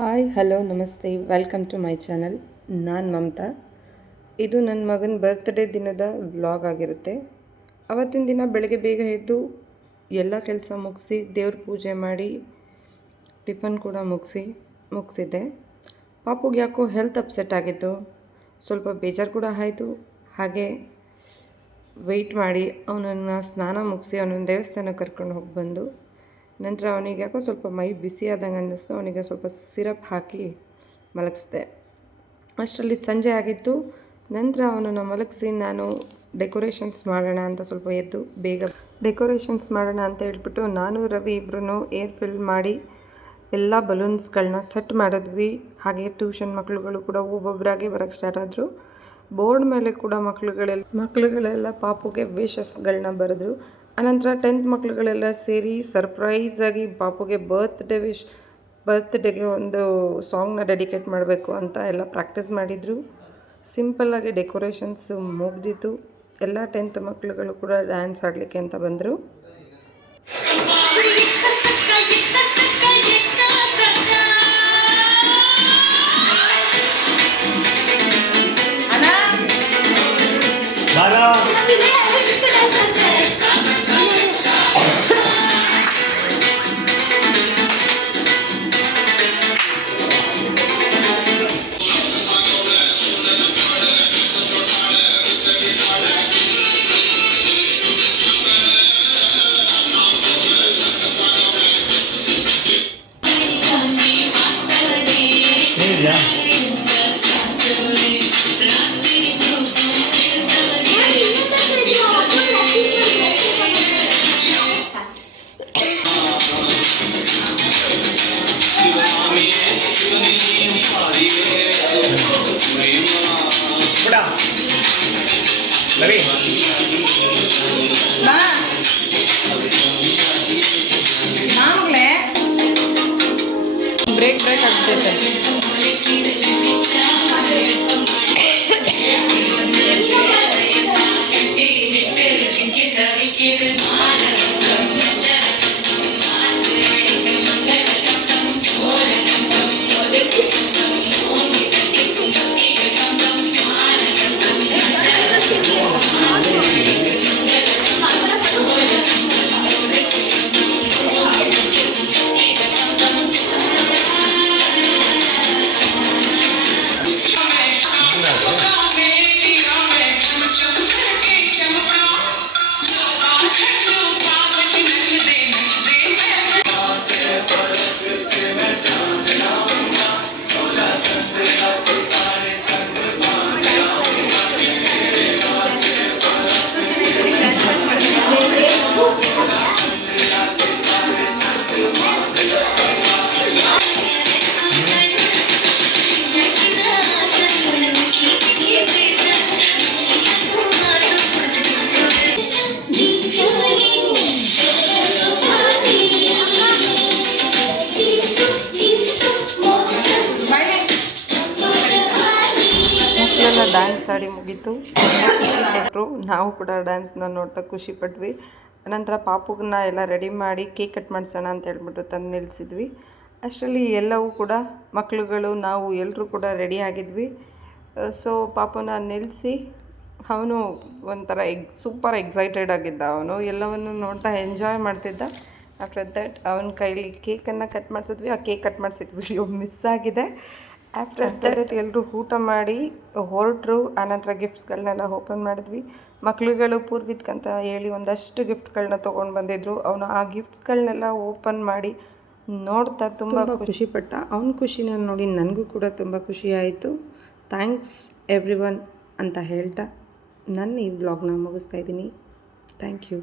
Hi hello ನಮಸ್ತೆ welcome to my channel. ನಾನು ಮಮತಾ. ಇದು ನನ್ನ ಮಗನ ಬರ್ತ್ಡೇ ದಿನದ ವ್ಲಾಗ್ ಆಗಿರುತ್ತೆ. ಅವತ್ತಿನ ದಿನ ಬೆಳಗ್ಗೆ ಬೇಗ ಎದ್ದು ಎಲ್ಲ ಕೆಲಸ ಮುಗಿಸಿ ದೇವ್ರ ಪೂಜೆ ಮಾಡಿ ಟಿಫನ್ ಕೂಡ ಮುಗಿಸಿದ್ದೆ. ಪಾಪುಗೆ ಯಾಕೋ ಹೆಲ್ತ್ ಅಪ್ಸೆಟ್ ಆಗಿತ್ತು, ಸ್ವಲ್ಪ ಬೇಜಾರು ಕೂಡ ಆಯಿತು. ಹಾಗೆ ವೆಯ್ಟ್ ಮಾಡಿ ಅವನನ್ನು ಸ್ನಾನ ಮುಗಿಸಿ ಅವನನ್ನು ದೇವಸ್ಥಾನಕ್ಕೆ ಕರ್ಕೊಂಡು ಹೋಗಿ ಬಂದು ನಂತರ ಅವನಿಗೆ ಯಾಕೋ ಸ್ವಲ್ಪ ಮೈ ಬಿಸಿ ಆದಂಗೆ ಅನ್ನಿಸ್ತು. ಅವನಿಗೆ ಸ್ವಲ್ಪ ಸಿರಪ್ ಹಾಕಿ ಮಲಗಿಸ್ದೆ. ಅಷ್ಟರಲ್ಲಿ ಸಂಜೆ ಆಗಿತ್ತು. ನಂತರ ಅವನನ್ನು ಮಲಗಿಸಿ ನಾನು ಡೆಕೋರೇಷನ್ಸ್ ಮಾಡೋಣ ಅಂತ ಸ್ವಲ್ಪ ಎದ್ದು ಬೇಗ ಡೆಕೋರೇಷನ್ಸ್ ಮಾಡೋಣ ಅಂತ ಹೇಳ್ಬಿಟ್ಟು ನಾನು ರವಿ ಇಬ್ಬರೂ ಏರ್ ಫಿಲ್ ಮಾಡಿ ಎಲ್ಲ ಬಲೂನ್ಸ್ಗಳನ್ನ ಸೆಟ್ ಮಾಡಿದ್ವಿ. ಹಾಗೆ ಟ್ಯೂಷನ್ ಮಕ್ಕಳುಗಳು ಕೂಡ ಒಬ್ಬೊಬ್ಬರಾಗೆ ಬರೋಕ್ಕೆ ಸ್ಟಾರ್ಟ್ ಆದರು. ಬೋರ್ಡ್ ಮೇಲೆ ಕೂಡ ಮಕ್ಕಳುಗಳೆಲ್ಲ ಪಾಪುಗೆ ವಿಶಸ್ಗಳನ್ನ ಬರೆದ್ರು. ಅನಂತರ 10th ಮಕ್ಕಳುಗಳೆಲ್ಲ ಸೇರಿ ಸರ್ಪ್ರೈಸಾಗಿ ಪಾಪುಗೆ ಬರ್ತ್ಡೇಗೆ ಒಂದು ಸಾಂಗ್ನ ಡೆಡಿಕೇಟ್ ಮಾಡಬೇಕು ಅಂತ ಎಲ್ಲ ಪ್ರಾಕ್ಟೀಸ್ ಮಾಡಿದರು. ಸಿಂಪಲ್ಲಾಗಿ ಡೆಕೋರೇಷನ್ಸು ಮುಗ್ದಿತ್ತು. ಎಲ್ಲ 10th ಮಕ್ಕಳುಗಳು ಕೂಡ ಡ್ಯಾನ್ಸ್ ಆಡಲಿಕ್ಕೆ ಅಂತ ಬಂದರು. ಬ್ರೇಕ್ ಆಗ್ತೈತೆ. ಡ್ಯಾನ್ಸ್ ಆಡಿ ಮುಗೀತು. ಖುಷಿಪಟ್ಟರು. ನಾವು ಕೂಡ ಡ್ಯಾನ್ಸ್ನ ನೋಡ್ತಾ ಖುಷಿಪಟ್ವಿ. ನಂತರ ಪಾಪುಗನ್ನ ಎಲ್ಲ ರೆಡಿ ಮಾಡಿ ಕೇಕ್ ಕಟ್ ಮಾಡಿಸೋಣ ಅಂತ ಹೇಳ್ಬಿಟ್ಟು ತಂದು ನಿಲ್ಲಿಸಿದ್ವಿ. ಅಷ್ಟರಲ್ಲಿ ಎಲ್ಲವೂ ಕೂಡ ಮಕ್ಕಳುಗಳು ನಾವು ಎಲ್ಲರೂ ಕೂಡ ರೆಡಿ ಆಗಿದ್ವಿ. ಸೊ ಪಾಪುನ ನಿಲ್ಲಿಸಿ ಅವನು ಒಂಥರ ಸೂಪರ್ ಎಕ್ಸೈಟೆಡ್ ಆಗಿದ್ದ. ಅವನು ಎಲ್ಲವನ್ನು ನೋಡ್ತಾ ಎಂಜಾಯ್ ಮಾಡ್ತಿದ್ದ. ಆಫ್ಟರ್ ದಟ್ ಅವನ ಕೈಲಿ ಕೇಕನ್ನು ಕಟ್ ಮಾಡಿಸಿದ್ವಿ. ಆ ಕೇಕ್ ಕಟ್ ಮಾಡಿಸಿದ ವಿಡಿಯೋ ಮಿಸ್ ಆಗಿದೆ. ಆಫ್ಟರ್ ದಟ್ ಎಲ್ಲರೂ ಊಟ ಮಾಡಿ ಹೊರಟರು. ಆನಂತರ ಗಿಫ್ಟ್ಸ್ಗಳನ್ನೆಲ್ಲ ಓಪನ್ ಮಾಡಿದ್ವಿ. ಮಕ್ಕಳುಗಳು ಪೂರ್ವಿತ್ಕಂತ ಹೇಳಿ ಒಂದಷ್ಟು ಗಿಫ್ಟ್ಗಳನ್ನ ತೊಗೊಂಡು ಬಂದಿದ್ದರು. ಅವನು ಆ ಗಿಫ್ಟ್ಸ್ಗಳನ್ನೆಲ್ಲ ಓಪನ್ ಮಾಡಿ ನೋಡ್ತಾ ತುಂಬ ಖುಷಿಪಟ್ಟ. ಅವನ ಖುಷಿನ ನೋಡಿ ನನಗೂ ಕೂಡ ತುಂಬ ಖುಷಿ ಆಯಿತು. ಥ್ಯಾಂಕ್ಸ್ ಎವ್ರಿ ಒನ್ ಅಂತ ಹೇಳ್ತಾ ನನ್ನ ಈ ವ್ಲಾಗ್ನ ಮುಗಿಸ್ತಾ ಇದ್ದೀನಿ. Thank you.